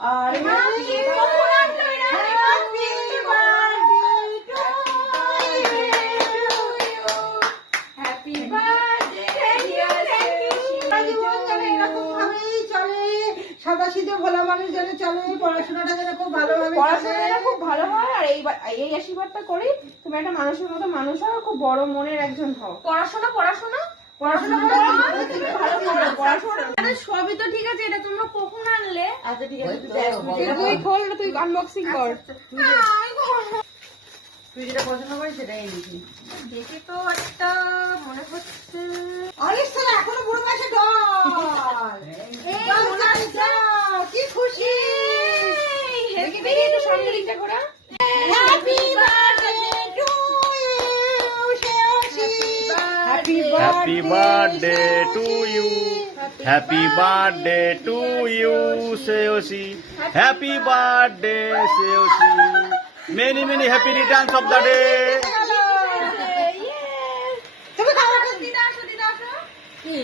আর সাদা সিধে ভোলা মানুষ যেন চলে, পড়াশোনাটা যেন খুব ভালোভাবে, পড়াশোনাটা খুব ভালো হয়। আর এই আশীর্বাদটা করি তুমি একটা মানুষের মতো মানুষ হও, খুব বড় মনের একজন হও। পড়াশোনা পড়াশোনা সবই তো ঠিক আছে, এটা তোমরা কখন আনলে? আচ্ছা ঠিক আছে, তুই খোল, তুই আনবক্সিং কর। তুই যেটা পছন্দ করিস সেটাই এনেছি। দেখে তো একটা মনে হচ্ছে অনেক সাল এখনো বুড়ো মাসে ডল কি খুশি। একটু সামনে দিকটা ঘোরা। হ্যাপি বার্থডে টু ইউ শেওশি। Happy Happy birthday to you. Happy birthday to you, Seoshi. Happy birthday, Seoshi. Many, many happy returns of the day. তুমি খাওয়া দিদা আসো, দিদা আসো। কি